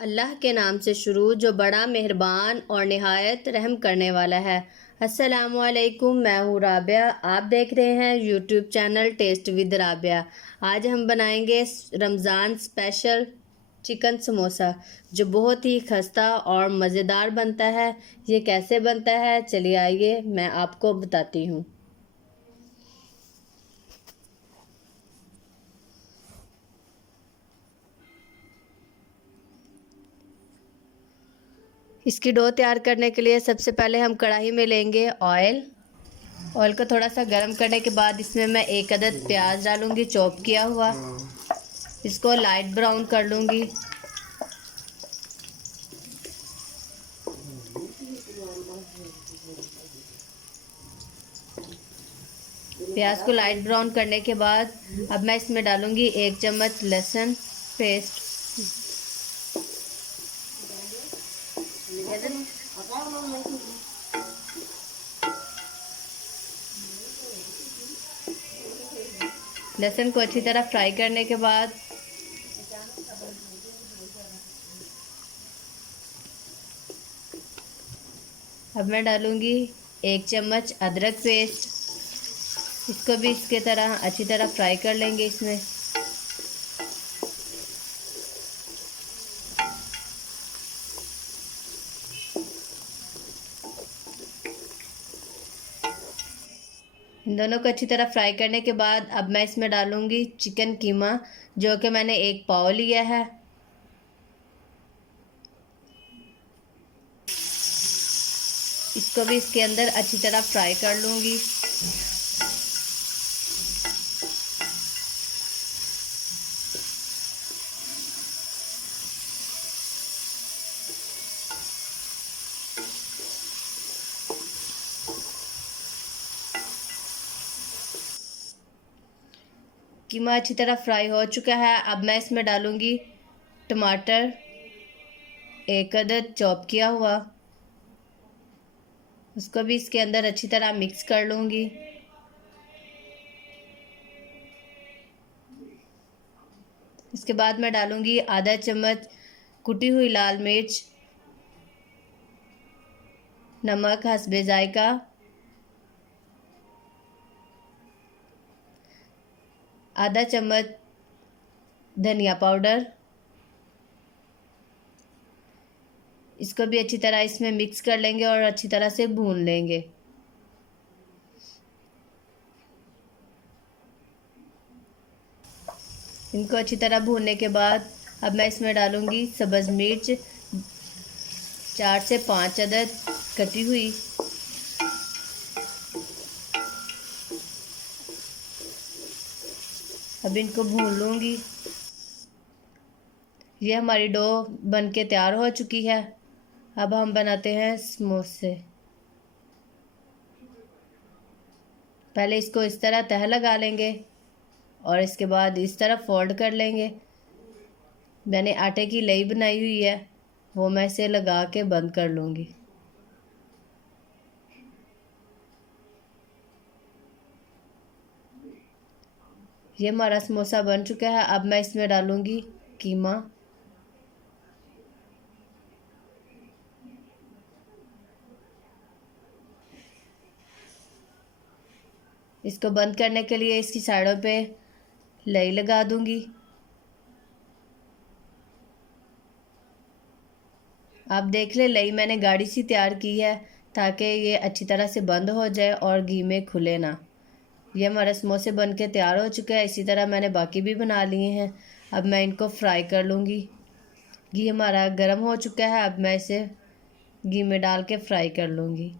अल्लाह के नाम से शुरू जो बड़ा मेहरबान और निहायत रहम करने वाला है। अस्सलामुअलैकुम, मैं हूँ राबिया। आप देख रहे हैं YouTube channel taste with Rabia. आज हम बनाएंगे रमज़ान स्पेशल चिकन समोसा, जो बहुत ही खस्ता और मज़ेदार बनता है। ये कैसे बनता है, चलिए आइए मैं आपको बताती हूँ। इसकी डो तैयार करने के लिए सबसे पहले हम कढ़ाई में लेंगे ऑयल। ऑयल को थोड़ा सा गर्म करने के बाद इसमें मैं एक अदद प्याज डालूंगी, चॉप किया हुआ। इसको लाइट ब्राउन कर लूंगी। प्याज को लाइट ब्राउन करने के बाद अब मैं इसमें डालूंगी 1 चम्मच लहसुन पेस्ट। लहसुन को अच्छी तरह फ्राई करने के बाद अब मैं डालूंगी 1 चम्मच अदरक पेस्ट। इसको भी इसके तरह अच्छी तरह फ्राई कर लेंगे इसमें। इन दोनों को अच्छी तरह फ्राई करने के बाद अब मैं इसमें डालूंगी चिकन कीमा, जो कि मैंने 1 पाव लिया है। इसको भी इसके अंदर अच्छी तरह फ्राई कर लूंगी। कीमा अच्छी तरह फ्राई हो चुका है। अब मैं इसमें डालूंगी टमाटर, 1 अदद चॉप किया हुआ। उसको भी इसके अंदर अच्छी तरह मिक्स कर लूंगी। इसके बाद मैं डालूंगी आधा चम्मच कुटी हुई लाल मिर्च, नमक हस्बे जायका, आधा चम्मच धनिया पाउडर। इसको भी अच्छी तरह इसमें मिक्स कर लेंगे और अच्छी तरह से भून लेंगे। इनको अच्छी तरह भूनने के बाद अब मैं इसमें डालूंगी सब्ज़ मिर्च, 4 से 5 अदद कटी हुई। अब इनको भून लूंगी। ये हमारी डो बन के तैयार हो चुकी है। अब हम बनाते हैं समोसे। पहले इसको इस तरह तह लगा लेंगे और इसके बाद इस तरह फोल्ड कर लेंगे। मैंने आटे की लई बनाई हुई है, वो मैं इसे लगा के बंद कर लूँगी। ये हमारा समोसा बन चुका है। अब मैं इसमें डालूँगी कीमा। इसको बंद करने के लिए इसकी साइडों पे लई लगा दूँगी। आप देख ले, लई मैंने गाढ़ी सी तैयार की है ताकि ये अच्छी तरह से बंद हो जाए और घी में खुले ना। ये हमारे समोसे बन के तैयार हो चुके हैं। इसी तरह मैंने बाकी भी बना लिए हैं। अब मैं इनको फ्राई कर लूँगी। घी हमारा गर्म हो चुका है। अब मैं इसे घी में डाल के फ्राई कर लूँगी।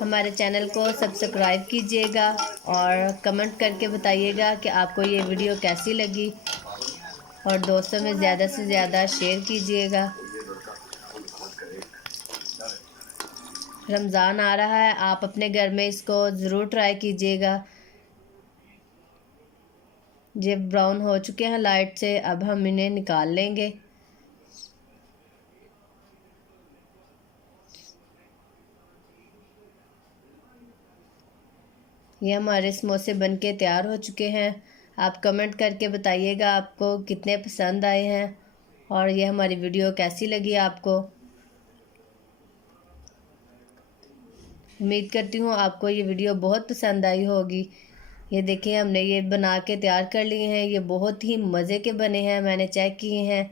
हमारे चैनल को सब्सक्राइब कीजिएगा और कमेंट करके बताइएगा कि आपको ये वीडियो कैसी लगी, और दोस्तों में ज़्यादा से ज़्यादा शेयर कीजिएगा। रमज़ान आ रहा है, आप अपने घर में इसको ज़रूर ट्राई कीजिएगा। ये ब्राउन हो चुके हैं लाइट से। अब हम इन्हें निकाल लेंगे। ये हमारे समोसे बनके तैयार हो चुके हैं। आप कमेंट करके बताइएगा आपको कितने पसंद आए हैं और ये हमारी वीडियो कैसी लगी आपको। उम्मीद करती हूँ आपको ये वीडियो बहुत पसंद आई होगी। ये देखिए हमने ये बना के तैयार कर लिए हैं। ये बहुत ही मज़े के बने हैं, मैंने चेक किए हैं।